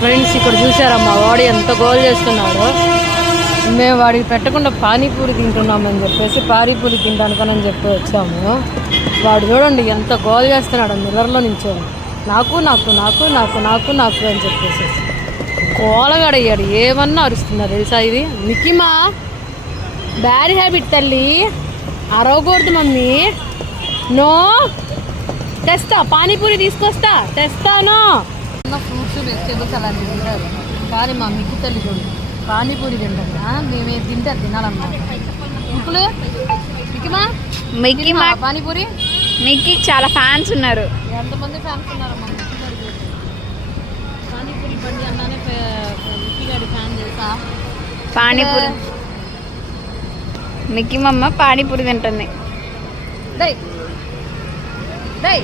Friends ఇక్కడ చూసారా మా వాడు ఎంత గోల్ చేస్తున్నాడు. మేము వాడికి పెట్టకుండా పానీపూరి తింటున్నామని చెప్పేసి పానీపూరి తినడానికని చెప్పి వచ్చాము. వాడు చూడండి ఎంత గోల్ చేస్తున్నాడు మిర్రర్లో నించోని, నాకు నాకు నాకు నాకు నాకు నాకు అని చెప్పేసి గోలగడయ్యాడు. ఏమన్నా అరుస్తున్నారు తెలుసా. ఇది మికిమా బ్యాడ్ హ్యాబిట్ తల్లి, అరవకూడదు మమ్మీ. నో తెస్తా, పానీపూరి తీసుకొస్తా, తెస్తాను. ఫ్రూట్స్ వెజిటేబుల్స్ అలాంటివి తింటారు. కానీ మా మిక్కి తల్లి చూడు పానీపూరి తింటా. మేమే తింటే తినాలన్నమాట. ఇప్పుడు మిక్కిమా పానీపూరి మిక్కీ చాలా ఫ్యాన్స్ ఉన్నారు. ఎంతమంది ఫ్యాన్స్ ఉన్నారు మా మిక్కి గారికి. పానీపూరి బండి అన్నానే మిక్కి గారి ఫ్యాన్ తెలుసా. పానీపూరి మిక్కీ మమ్మ పానీపూరి తింటుంది. Die die